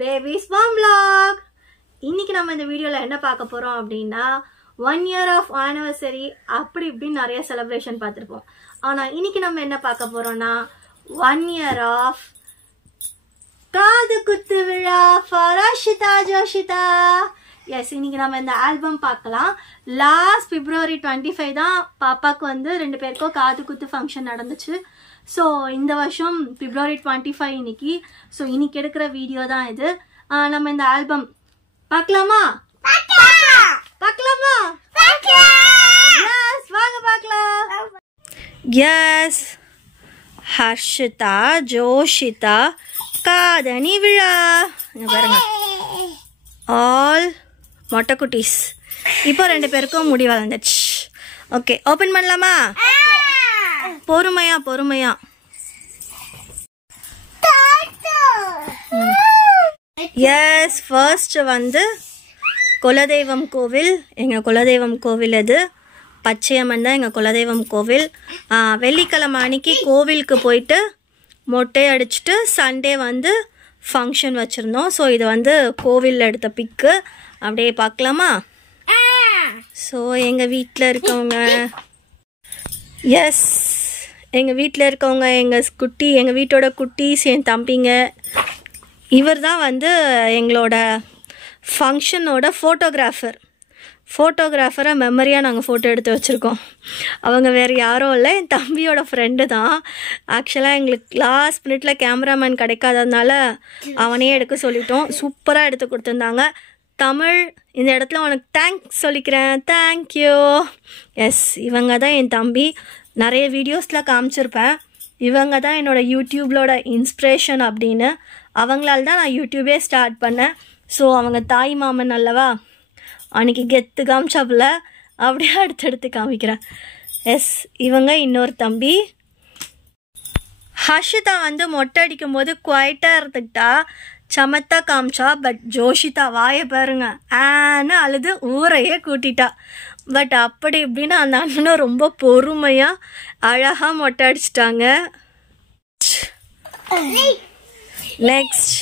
Baby's Mom Vlog. இன்னைக்கு நம்ம இந்த வீடியோல என்ன பார்க்க போறோம் அப்படின்னா 1 year of anniversary அப்படி இப்படி நிறைய செலிப்ரேஷன் பார்த்திருப்போம். ஆனா இன்னைக்கு நம்ம என்ன பார்க்க போறோம்னா 1 year of காது குத்து விழா for Ashita Joshita. எஸ், இன்னைக்கு நம்ம இந்த ஆல்பம் பார்க்கலாம். லாஸ்ட் February 25 தான் பாப்பாக்கு வந்து 2 பேருக்கும் காது குத்து ஃபங்க்ஷன் நடந்துச்சு. ஸோ இந்த வருஷம் February 25 இன்னைக்கு. ஸோ இன்னைக்கு எடுக்கிற வீடியோ தான் இது. நம்ம இந்த ஆல்பம் பார்க்கலாமா? பார்க்கலாமா? எஸ், வாங்க பார்க்கலாம். எஸ், ஹர்ஷிதா ஜோஷிதா காதணி விழா பாருங்க. ஆல் மொட்டைக்குட்டீஸ். இப்போ 2 பேருக்கும் முடி வளர்ந்துச்சு. ஓகே, ஓப்பன் பண்ணலாமா? பொறுமையா பொறுமையா. எஸ், ஃபர்ஸ்ட் வந்து குலதெய்வம் கோவில். எங்கள் குலதெய்வம் கோவில் இது பச்சையம்மன் தான் எங்கள் குலதெய்வம் கோவில். வெள்ளிக்கிழமை அன்னைக்கு கோவிலுக்கு போயிட்டு மொட்டை அடிச்சுட்டு சண்டே வந்து ஃபங்க்ஷன் வச்சுருந்தோம். ஸோ இது வந்து கோவிலில் எடுத்த பிக்கு. அப்படியே பார்க்கலாமா? ஸோ எங்கள் வீட்டில் இருக்கவங்க, எஸ் எங்கள் வீட்டில் இருக்கவங்க, எங்கள் வீட்டோட குட்டீஸ், என் தம்பிங்க. இவர் தான் வந்து எங்களோட ஃபங்க்ஷனோட ஃபோட்டோகிராஃபரை மெமரியாக நாங்கள் ஃபோட்டோ எடுத்து வச்சுருக்கோம். அவங்க வேறு யாரும் இல்லை, என் தம்பியோட ஃப்ரெண்டு தான். ஆக்சுவலாக எங்களுக்கு லாஸ்ட் மினிட்ல கேமராமேன் கிடைக்காததுனால அவனே எடுக்க சொல்லிட்டோம். சூப்பராக எடுத்து கொடுத்துருந்தாங்க. தமிழ், இந்த இடத்துல உனக்கு தேங்க்ஸ் சொல்லிக்கிறேன். தேங்க்யூ. எஸ், இவங்க தான் என் தம்பி. நிறைய வீடியோஸில் காமிச்சிருப்பேன். இவங்க தான் என்னோடய யூடியூப்லோட இன்ஸ்பிரேஷன் அப்படின்னு. அவங்களால தான் நான் யூடியூபே ஸ்டார்ட் பண்ணேன். ஸோ அவங்க தாய் மாமன் அல்லவா, அன்றைக்கி கெத்து காமிச்சாப்புல, அப்படியே அடுத்தடுத்து காமிக்கிறேன். எஸ், இவங்க இன்னொரு தம்பி. ஹர்ஷிதா வந்து மொட்டை அடிக்கும் போது குவைட்டாக இருந்துக்கிட்டா, சமத்தா காமிச்சா. பட் ஜோஷிதா வாயை பாருங்க, ஆன்னு அழுது ஊரையே கூட்டிட்டா. பட் அப்படி இப்படின்னு அந்த அண்ணனும் ரொம்ப பொறுமையாக அழகாக மொட்டை அடிச்சிட்டாங்க. நெக்ஸ்ட்,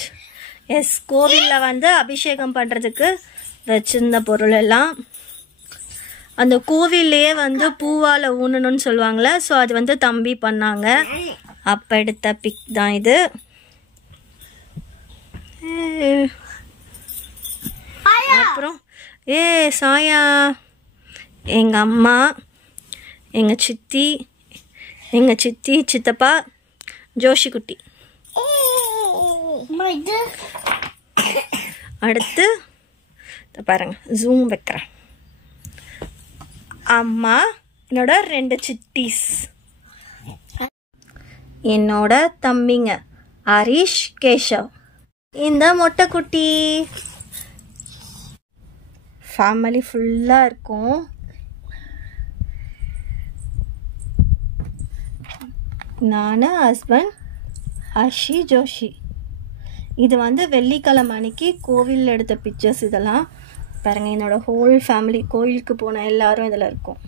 எஸ், கோவிலில் வந்து அபிஷேகம் பண்ணுறதுக்கு வச்சிருந்த பொருள் எல்லாம் அந்த கோவில்லையே வந்து பூவால் ஊனணும்னு சொல்லுவாங்களே. ஸோ அது வந்து தம்பி பண்ணாங்க. அப்போ எடுத்த பிக் தான் இது. அப்புறம் சாயா, எங்கள் அம்மா, எங்கள் சித்தி சித்தப்பா, ஜோஷி குட்டி. அடுத்து பாருங்க, ஜூம் வைக்கிறேன். அம்மா, என்னோட 2 சிட்டீஸ், என்னோட தம்பிங்க ஹரிஷ், கேஷவ். இந்த மொட்டை குட்டி ஃபேமிலி ஃபுல்லாக இருக்கும். நான், ஹஸ்பண்ட், ஹர்ஷி, ஜோஷி. இது வந்து வெள்ளிக்கிழமை அன்னைக்கு கோவிலில் எடுத்த பிக்சர்ஸ். இதெல்லாம் பாருங்க, என்னோட ஹோல் ஃபேமிலி கோயிலுக்கு போன எல்லாரும் இதில் இருக்கும்.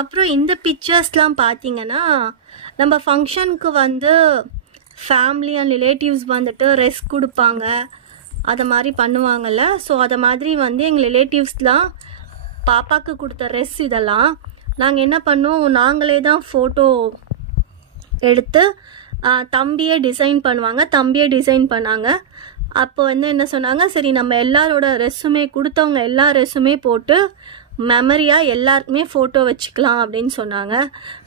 அப்புறம் இந்த பிக்சர்ஸ்லாம் பார்த்தீங்கன்னா, நம்ம ஃபங்க்ஷனுக்கு வந்து ஃபேமிலி அண்ட் ரிலேட்டிவ்ஸ் வந்துட்டு ரெஸ்ட் கொடுப்பாங்க, அதை மாதிரி பண்ணுவாங்கள்ல. ஸோ அதை மாதிரி வந்து எங்கள் ரிலேட்டிவ்ஸ்லாம் பாப்பாவுக்கு கொடுத்த ரெஸ்ட். இதெல்லாம் நாங்கள் என்ன பண்ணோம், நாங்களே தான் ஃபோட்டோ எடுத்து தம்பியே டிசைன் பண்ணுவாங்க. தம்பியே டிசைன் பண்ணாங்க. அப்போ வந்து என்ன சொன்னாங்க, சரி நம்ம எல்லாரோட ரெஸ்ஸுமே கொடுத்தவங்க எல்லா ரெஸ்ஸுமே போட்டு மெமரியாக எல்லாருக்குமே ஃபோட்டோ வச்சுக்கலாம் அப்படின்னு சொன்னாங்க.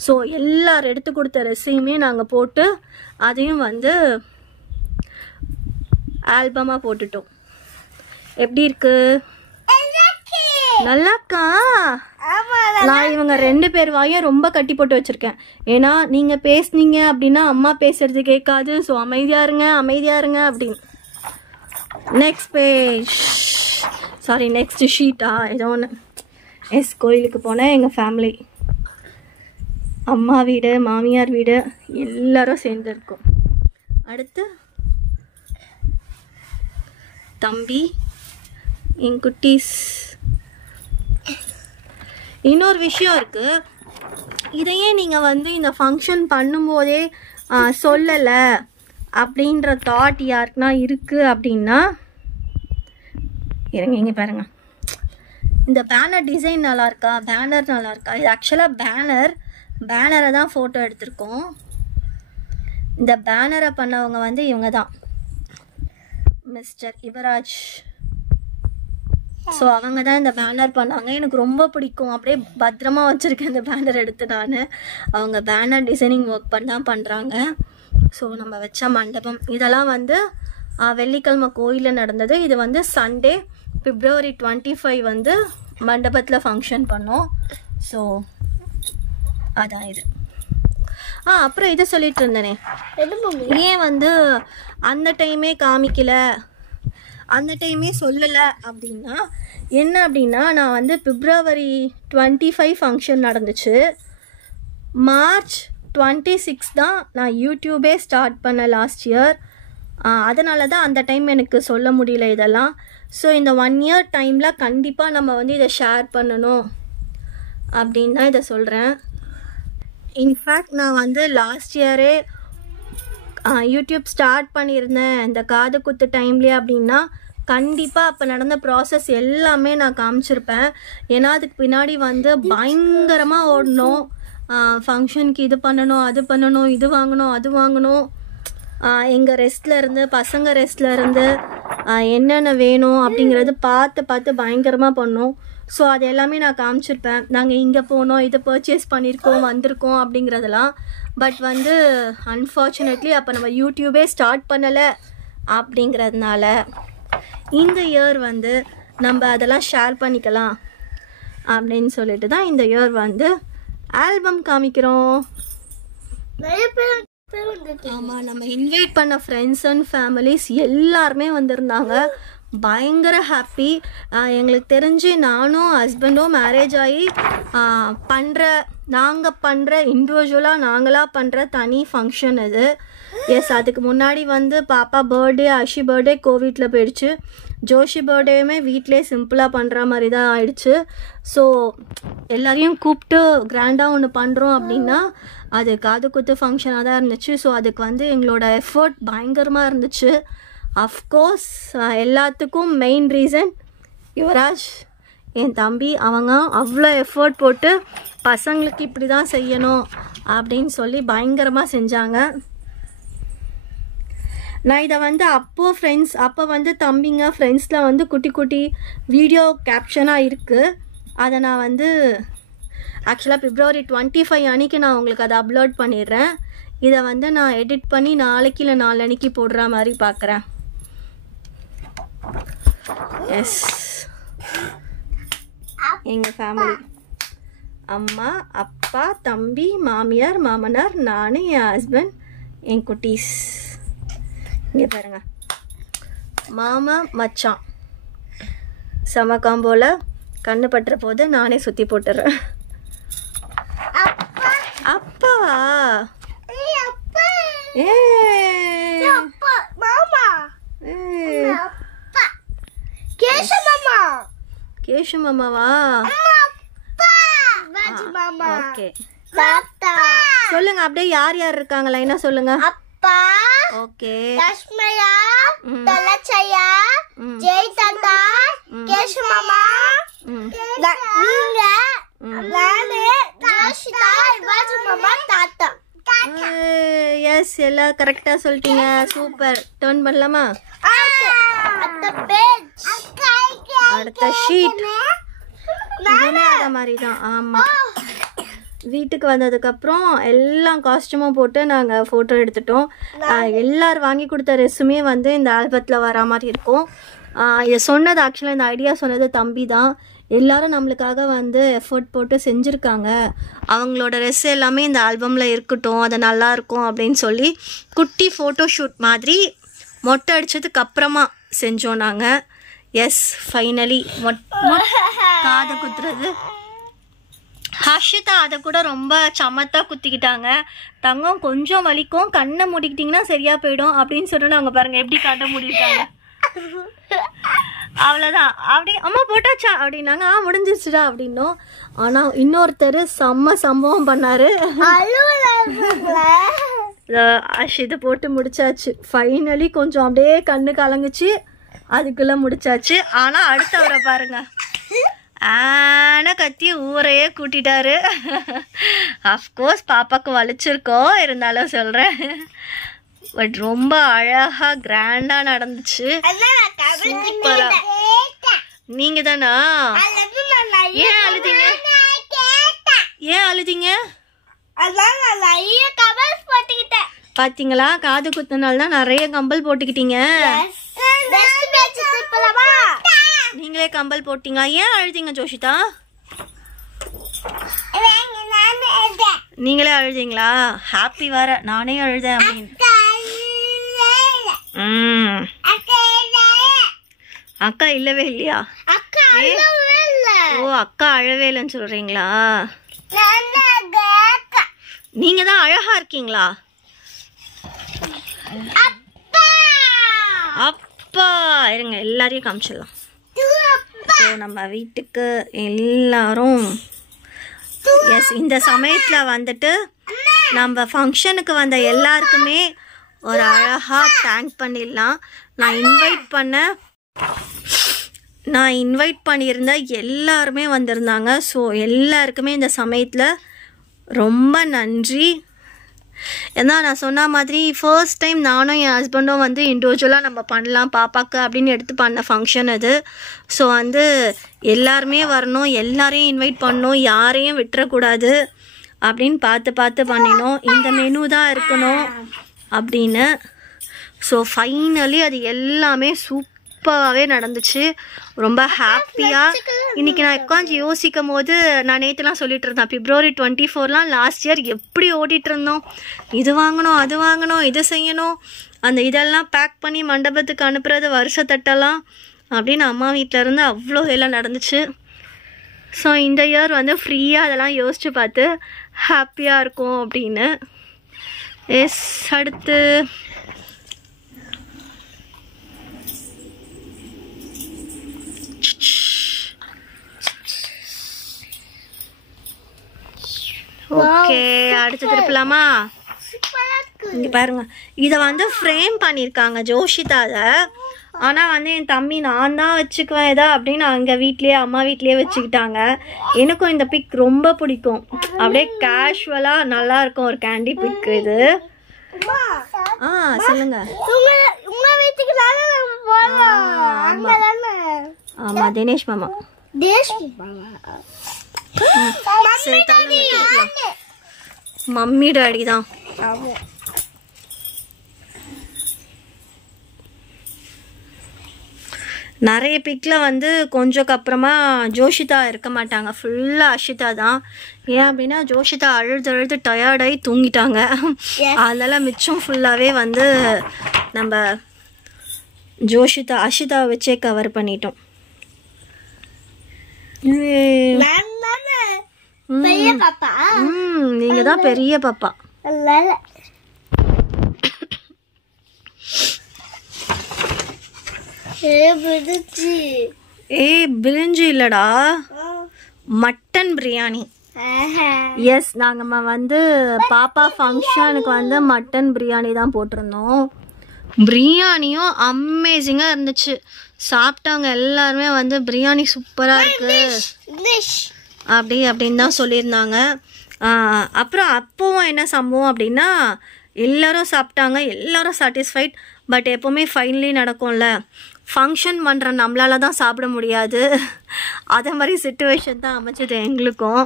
ஸோ எல்லாரும் எடுத்து கொடுத்த ரெஸ்ஸையுமே நாங்கள் போட்டு அதையும் வந்து ஆல்பமாக போட்டுட்டோம். எப்படி இருக்கு? நல்லாக்கா? நான் இவங்க 2 பேர் வாயும் ரொம்ப கட்டி போட்டு வச்சுருக்கேன். ஏன்னா நீங்கள் பேசுனீங்க அப்படின்னா அம்மா பேசுறது கேட்காது. ஸோ அமைதியாக இருங்க அப்படின்னு. நெக்ஸ்ட் பேஜ், சாரி நெக்ஸ்ட் ஷீட்டா ஏதோ ஒன்று. எஸ், கோயிலுக்கு போனேன். எங்கள் ஃபேமிலி, அம்மா வீடு, மாமியார் வீடு எல்லாரும் சேர்ந்து இருக்கும். அடுத்து தம்பி, என் குட்டீஸ். இன்னொரு விஷயம் இருக்குது, இதையே நீங்கள் வந்து இந்த ஃபங்க்ஷன் பண்ணும்போதே சொல்லலை அப்படின்ற தாட் யாருக்குனா இருக்குது அப்படின்னா இருங்க இங்கே பாருங்கள். இந்த பேனர் டிசைன் நல்லாயிருக்கா, பேனர் நல்லாயிருக்கா? இது ஆக்சுவலாக பேனரை தான் ஃபோட்டோ எடுத்திருக்கோம். இந்த பேனரை பண்ணவங்க வந்து இவங்க தான், மிஸ்டர் யுவராஜ். ஸோ அவங்க தான் இந்த பேனர் பண்ணாங்க. எனக்கு ரொம்ப பிடிக்கும், அப்படியே பத்திரமா வச்சுருக்கேன் இந்த பேனர் எடுத்து நான். அவங்க பேனர் டிசைனிங் ஒர்க் தான் பண்ணுறாங்க. ஸோ நம்ம வச்ச மண்டபம் இதெல்லாம் வந்து வெள்ளிக்கிழமை கோயிலில் நடந்தது. இது வந்து சண்டே February 25 வந்து மண்டபத்தில் ஃபங்க்ஷன் பண்ணோம். ஸோ அதான் இது. அப்புறம் இதை சொல்லிட்டு இருந்தேனே, ஏன் வந்து அந்த டைமே காமிக்கல, அந்த டைமே சொல்லலை அப்படின்னா என்ன அப்படின்னா, நான் வந்து February 25 ஃபங்க்ஷன் நடந்துச்சு. March 26 தான் நான் யூடியூபே ஸ்டார்ட் பண்ண லாஸ்ட் இயர். அதனால தான் அந்த டைம் எனக்கு சொல்ல முடியல இதெல்லாம். ஸோ இந்த 1 year டைமில் கண்டிப்பாக நம்ம வந்து இதை ஷேர் பண்ணணும் அப்படின்னு தான் இதை சொல்கிறேன். இன்ஃபேக்ட் நான் வந்து லாஸ்ட் இயரே யூடியூப் ஸ்டார்ட் பண்ணியிருந்தேன் இந்த காது குத்து டைம்லேயே அப்படின்னா கண்டிப்பாக அப்போ நடந்த ப்ராசஸ் எல்லாமே நான் காமிச்சிருப்பேன். ஏன்னா அதுக்கு பின்னாடி வந்து பயங்கரமாக ஓடணும். ஃபங்க்ஷனுக்கு இது பண்ணணும், அது பண்ணணும், இது வாங்கணும், அது வாங்கணும். எங்கள் ரெஸ்ட்டில் இருந்து பசங்க ரெஸ்ட்டில் இருந்து என்னென்ன வேணும் அப்படிங்கிறது பார்த்து பயங்கரமாக பண்ணோம். ஸோ அது எல்லாமே நான் காமிச்சிருப்பேன். நாங்கள் இங்கே போனோம், இதை பர்ச்சேஸ் பண்ணியிருக்கோம், வந்திருக்கோம் அப்படிங்கிறதெல்லாம். பட் வந்து அன்ஃபார்ச்சுனேட்லி அப்போ நம்ம யூடியூபே ஸ்டார்ட் பண்ணலை அப்படிங்கிறதுனால இந்த இயர் வந்து நம்ம அதெல்லாம் ஷேர் பண்ணிக்கலாம் அப்படின்னு சொல்லிட்டு தான் இந்த இயர் வந்து ஆல்பம் காமிக்கிறோம். ஆமாம், நம்ம இன்வைட் பண்ண ஃப்ரெண்ட்ஸ் அண்ட் ஃபேமிலிஸ் எல்லாருமே வந்திருந்தாங்க. பயங்கர ஹாப்பி. எங்களுக்கு தெரிஞ்சு நானும் ஹஸ்பண்டும் மேரேஜ் ஆகி நாங்கள் பண்ணுற இண்டிவிஜுவலாக நாங்களாக பண்ணுற தனி ஃபங்க்ஷன் இது. எஸ், அதுக்கு முன்னாடி வந்து பாப்பா பர்த்டே, அஷி பர்த்டே கோவிட்டில் போயிடுச்சு. ஜோஷி பர்த்டேயுமே வீட்டிலே சிம்பிளாக பண்ணுற மாதிரி தான் ஆயிடுச்சு. ஸோ எல்லாரையும் கூப்பிட்டு கிராண்டாக ஒன்று பண்ணுறோம் அப்படின்னா அது காது குத்து ஃபங்க்ஷனாக தான் இருந்துச்சு. ஸோ அதுக்கு வந்து எங்களோட எஃபர்ட் பயங்கரமாக இருந்துச்சு. அஃப்கோர்ஸ் எல்லாத்துக்கும் மெயின் ரீசன் யுவராஜ், என் தம்பி. அவங்க அவ்வளோ எஃபர்ட் போட்டு பசங்களுக்கு இப்படி தான் செய்யணும் அப்படின்னு சொல்லி பயங்கரமாக செஞ்சாங்க. நான் இதை வந்து அப்போ வந்து தம்பிங்க ஃப்ரெண்ட்ஸில் வந்து குட்டி குட்டி வீடியோ கேப்ஷனாக இருக்குது. அதை நான் வந்து ஆக்சுவலாக February 25 அன்றைக்கி நான் உங்களுக்கு அதை அப்லோட் பண்ணிடுறேன். இதை வந்து நான் எடிட் பண்ணி நாளைக்கு இல்லை நாளன்னைக்கு போடுற மாதிரி பார்க்குறேன். எஸ், எங்கள் ஃபேமிலி அம்மா, அப்பா, தம்பி, மாமியார், மாமனார், நான், என் ஹஸ்பண்ட், என் குட்டீஸ். இங்கே பாருங்க, மாமா மச்சான் செம காம்போல கண்ணு பட்டுற போது நானே சுற்றி போட்டுறேன். அப்பாவா? கேஷு மாமாவா? ஓகே, சொல்லுங்க அப்படியே யார் யார் இருக்காங்க லைனா சொல்லுங்க. அப்பா, ஓகே, லட்சுமியா, தலச்சையா, ஜெய் தாத்தா, கேஷு மாமா, நீங்க, நானே, தாஷிதா, இவாஜி மாமா, தாத்தா. எஸ், எல்லாம் கரெக்டா சொல்லிட்டீங்க. சூப்பர். டர்ன் பண்ணலாமா? அடுத்த ஷீட் இதுவுமே அத மாதிரி தான். ஆமாம், வீட்டுக்கு வந்ததுக்கப்புறம் எல்லாம் காஸ்டியூமும் போட்டு நாங்கள் ஃபோட்டோ எடுத்துட்டோம். எல்லோரும் வாங்கி கொடுத்த ரெஸுமே வந்து இந்த ஆல்பத்தில் வர மாதிரி இருக்கும். இதை சொன்னது ஆக்சுவலாக இந்த ஐடியா சொன்னது தம்பி தான். எல்லோரும் நம்மளுக்காக வந்து எஃபர்ட் போட்டு செஞ்சுருக்காங்க. அவங்களோட ரெஸ் எல்லாமே இந்த ஆல்பமில் இருக்கட்டும், அது நல்லாயிருக்கும் அப்படின்னு சொல்லி குட்டி ஃபோட்டோ ஷூட் மாதிரி மொட்டை அடித்ததுக்கு அப்புறமா செஞ்சோம் நாங்கள். எஸ், ஃபைனலி காதை குத்துறது. ஹர்ஷிதா அதை கூட ரொம்ப சமத்தாக குத்திக்கிட்டாங்க. தங்கம் கொஞ்சம் வலிக்கும், கண்ணை மூடிக்கிட்டிங்கன்னா சரியாக போயிடும் அப்படின்னு சொல்லிட்டு அவங்க பாருங்கள் எப்படி கண்ணை மூடிட்டாங்க. அவ்வளோதான். அப்படி அம்மா போட்டாச்சா அப்படின்னாங்க. முடிஞ்சிச்சுடா அப்படின்னோம். ஆனால் இன்னொருத்தர் செம்ம சம்பவம் பண்ணார். இதை போட்டு முடிச்சாச்சு. ஃபைனலி கொஞ்சம் அப்படியே கண்ணு கலங்குச்சு, அதுக்குள்ளே முடிச்சாச்சு. ஆனால் அடுத்தவரை பாருங்க, ஆன கத்தி ஊரையே கூட்டிட்டாரு. அஃப்கோர்ஸ் பாப்பாவுக்கு வலிச்சிருக்கோம், இருந்தாலும் சொல்கிறேன். பட் ரொம்ப அழகாக கிராண்டாக நடந்துச்சு. சூப்பராக. நீங்கள் தானா? ஏன் அழுதிங்க? ஏன் அழுதிங்க? பாத்தீங்களா, காது குத்துனால தான் நிறைய கம்பல் போட்டுக்கிட்டீங்க. நீங்களே கம்பல் போட்டீங்களா? ஏன் அழுதிங்க ஜோஷிதா? நீங்களே அழுதிங்களா? ஹாப்பி வேற, நானே அழுதேன் அப்படின்னு. அக்கா இல்லவே இல்லையா? ஓ, அக்கா அழவே இல்லைன்னு சொல்றீங்களா? நீங்க தான் அழகா இருக்கீங்களா? அப்பா இருங்க, எல்லாரையும் காமிச்சிடலாம். ஸோ நம்ம வீட்டுக்கு எல்லாரும் எஸ், இந்த சமயத்தில் வந்துட்டு நம்ம ஃபங்க்ஷனுக்கு வந்த எல்லாருக்குமே ஒரு அழகாக தேங்க் பண்ணிடலாம். நான் இன்வைட் பண்ணியிருந்த எல்லாருமே வந்திருந்தாங்க. ஸோ எல்லாருக்குமே இந்த சமயத்தில் ரொம்ப நன்றி. ஏன்னா நான் சொன்ன மாதிரி ஃபர்ஸ்ட் டைம் நானும் என் ஹஸ்பண்டும் வந்து இண்டிவிஜுவலாக நம்ம பண்ணலாம் பாப்பாவுக்கு அப்படின்னு எடுத்து பண்ண ஃபங்க்ஷன் அது. ஸோ வந்து எல்லாருமே வரணும், எல்லாரையும் இன்வைட் பண்ணணும், யாரையும் விட்டுறக்கூடாது அப்படின்னு பார்த்து பண்ணினோம். இந்த மெனு தான் இருக்கணும் அப்படின்னு. ஸோ ஃபைனலி அது எல்லாமே சூப்பராகவே நடந்துச்சு. ரொம்ப ஹாப்பியாக இன்றைக்கி நான் உட்காந்து யோசிக்கும் போது, நான் நேற்றுலாம் சொல்லிட்டு இருந்தேன், February 24 லாஸ்ட் இயர் எப்படி ஓட்டிகிட்டு இருந்தோம், இது வாங்கணும் அது வாங்கணும் இது செய்யணும், அந்த இதெல்லாம் பேக் பண்ணி மண்டபத்துக்கு அனுப்புறது வருஷத்தட்டெல்லாம் அப்படின்னு அம்மா வீட்டில் இருந்து அவ்வளோ எல்லாம் நடந்துச்சு. ஸோ இந்த இயர் வந்து ஃப்ரீயாக அதெல்லாம் யோசித்து பார்த்து ஹாப்பியாக இருக்கும் அப்படின்னு. எஸ், அடுத்து ஓகே, அடுத்து திருப்பலாமா? இங்க பாருங்க, இதை வந்து ஃப்ரேம் பண்ணியிருக்காங்க ஜோஷிதாவை. ஆனால் வந்து என் தம்பி நான் தான் வச்சுக்குவேன் இதா அப்படின்னு அங்கே வீட்லேயே அம்மா வீட்லேயே வச்சுக்கிட்டாங்க. எனக்கும் இந்த பிக் ரொம்ப பிடிக்கும், அப்படியே கேஷுவலாக நல்லா இருக்கும் ஒரு கேண்டி பிக் இது. சொல்லுங்க. ஆமா, தினேஷ் மாமா. மம்மி டாடி தான். நிறைய பிக்கில் வந்து கொஞ்சம் அப்புறமா ஜோஷிதா இருக்க மாட்டாங்க, ஃபுல்லாக அஷிதா தான். ஏன் அப்படின்னா ஜோஷிதா அழுது டயர்டாகி தூங்கிட்டாங்க. அதெல்லாம் மிச்சம் ஃபுல்லாகவே வந்து நம்ம அஷிதாவை வச்சே கவர் பண்ணிட்டோம். நீங்க தான் பெரிய பாப்பா. பிரிஞ்சி இல்லடா, மட்டன் பிரியாணி. எஸ், நாங்கள் வந்து பாப்பா ஃபங்க்ஷனுக்கு வந்து மட்டன் பிரியாணி தான் போட்டிருந்தோம். பிரியாணியும் அமேசிங்காக இருந்துச்சு. சாப்பிட்டவங்க எல்லாருமே வந்து பிரியாணி சூப்பராக இருக்கு அப்படின்னு தான் சொல்லியிருந்தாங்க. அப்புறம் அப்போவும் என்ன சம்பவம் அப்படின்னா, எல்லோரும் சாப்பிட்டாங்க, எல்லோரும் சாட்டிஸ்ஃபைட். பட் எப்போவுமே ஃபைனலி நடக்கும்ல, ஃபங்க்ஷன் பண்ணுற நம்மளால தான் சாப்பிட முடியாது. அதே மாதிரி சிச்சுவேஷன் தான் அமைச்சது எங்களுக்கும்.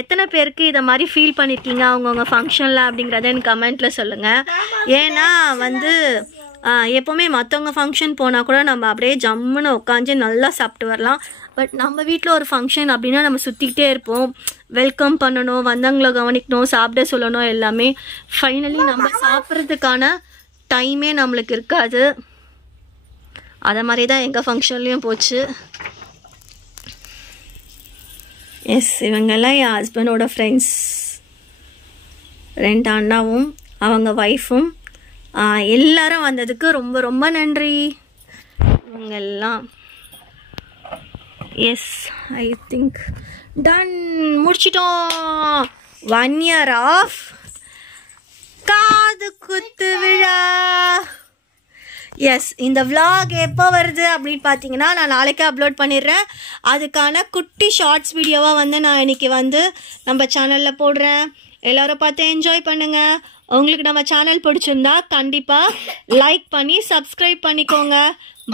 எத்தனை பேருக்கு இதை மாதிரி ஃபீல் பண்ணியிருக்கீங்க அவங்கவுங்க ஃபங்க்ஷனில் அப்படிங்கிறத எனக்கு கமெண்ட்டில் சொல்லுங்கள். ஏன்னா வந்து எப்போவுமே மற்றவங்க ஃபங்க்ஷன் போனால் கூட நம்ம அப்படியே ஜம்முன்னு உட்காந்து நல்லா சாப்பிட்டு வரலாம். பட் நம்ம வீட்டில் ஒரு ஃபங்க்ஷன் அப்படின்னா நம்ம சுற்றிக்கிட்டே இருப்போம், வெல்கம் பண்ணணும், வந்தவங்களை கவனிக்கணும், சாப்பிட சொல்லணும் எல்லாமே. ஃபைனலி நம்ம சாப்பிட்றதுக்கான டைமே நம்மளுக்கு இருக்காது. அதை மாதிரி தான் எங்கள் ஃபங்க்ஷன்லேயும் போச்சு. எஸ், இவங்கெல்லாம் என் ஹஸ்பண்டோட ஃப்ரெண்ட்ஸ், 2 அண்ணாவும் அவங்க ஒய்ஃபும். எல்லாரும் வந்ததுக்கு ரொம்ப ரொம்ப நன்றி இவங்கெல்லாம். எஸ், ஐ திங்க் டன், முடிச்சிட்டோம். 1 year ஆஃப் காது குத்து விழா. எஸ், இந்த vlog எப்போ வருது அப்படின்னு பார்த்தீங்கன்னா நான் நாளைக்கு அப்லோட் பண்ணிடுறேன். அதுக்கான குட்டி ஷார்ட்ஸ் வீடியோவாக வந்து நான் இன்றைக்கி வந்து நம்ம சேனலில் போடுறேன். எல்லோரும் பார்த்து என்ஜாய் பண்ணுங்கள். உங்களுக்கு நம்ம சேனல் பிடிச்சிருந்தா கண்டிப்பாக லைக் பண்ணி சப்ஸ்கிரைப் பண்ணிக்கோங்க.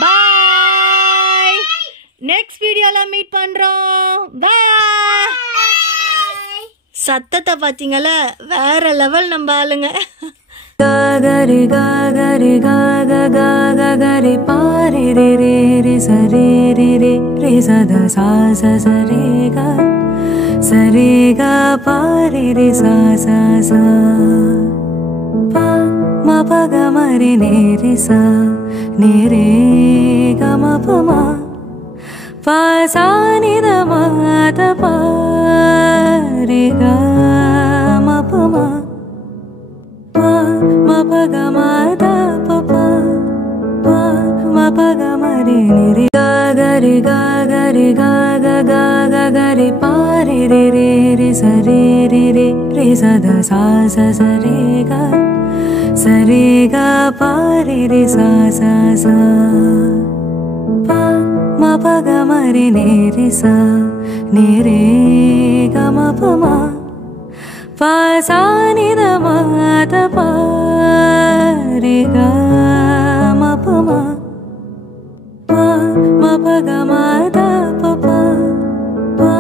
பாய். நெக்ஸ்ட் வீடியோவில் மீட் பண்ணுறோம். பாய். சத்தத்தை பார்த்தீங்களா, வேற லெவல் நம்ம ஆளுங்க. gari gari gaga gaga gari pari re re re sa re re re re sa da sa sa re ga pari re sa sa pa ma pa ga ma re sa ne re ga ma pa ma pa sa ni da ma da pa re ga ma pa ma ma pa ga ma da pa pa pa ma pa ga ma re ni re ga re ga ga ga re pa re re re sa re re sa da sa re ga pa re sa pa ma pa ga ma re sa ne re ga ma pa ma pa sa ni da ma da pa re ga ma pa ma pa ma pa ga ma da pa pa pa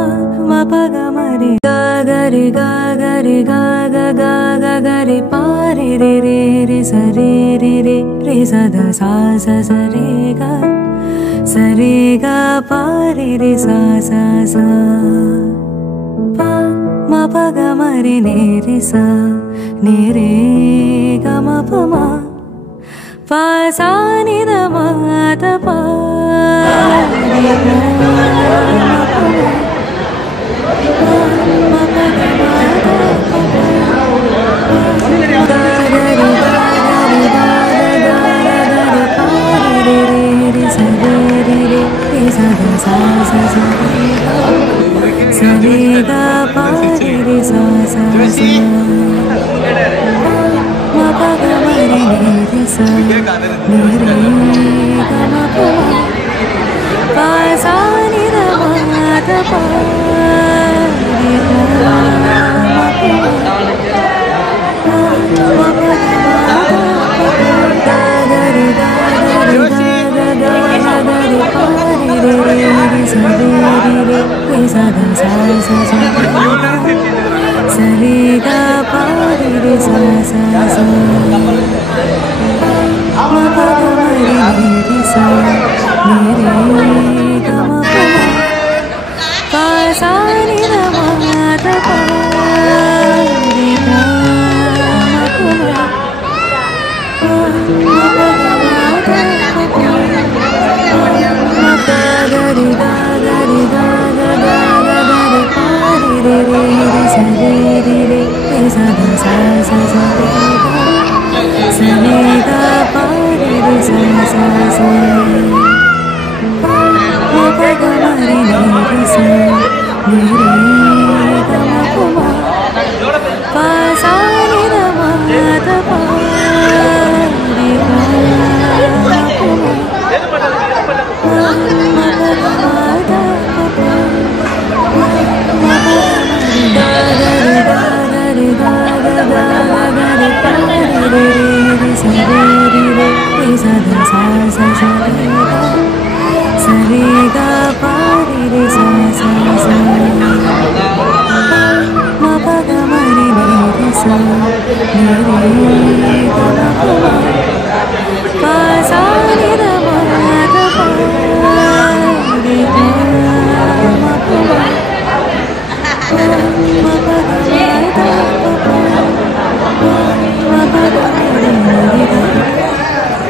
ma pa ga ma re ga re ga re pa re re sa re sa da sa re ga pa re sa pa ma pa ga ma re sa ne re ga ma pa ma pa sa ni da ma da pa re ga ma pa ma ma pa ga ma da pa pa ga re pa re sa re sa da sa re ga pa re sa ma pa ga ma re sa ne re ga ma pa pa sa ni da ma da pa re ga ma pa ma pa ga ma da ga re ga re pa re sa re sa da sa re ga pa re sa ma pa ga ma re sa ne re ga ma pa ma pa sa ni da ma da pa re ga ma pa ma ma pa ga ma da pa pa ma pa ga re ga pa re sa re sa da sa re ga sa re ga pa re sa ma pa ga ma re sa ne re ga ma pa ma pa sa ni da ma da pa re ga ma pa ma ma pa ga ma da pa pa ma pa ga re ga re pa re sa da sa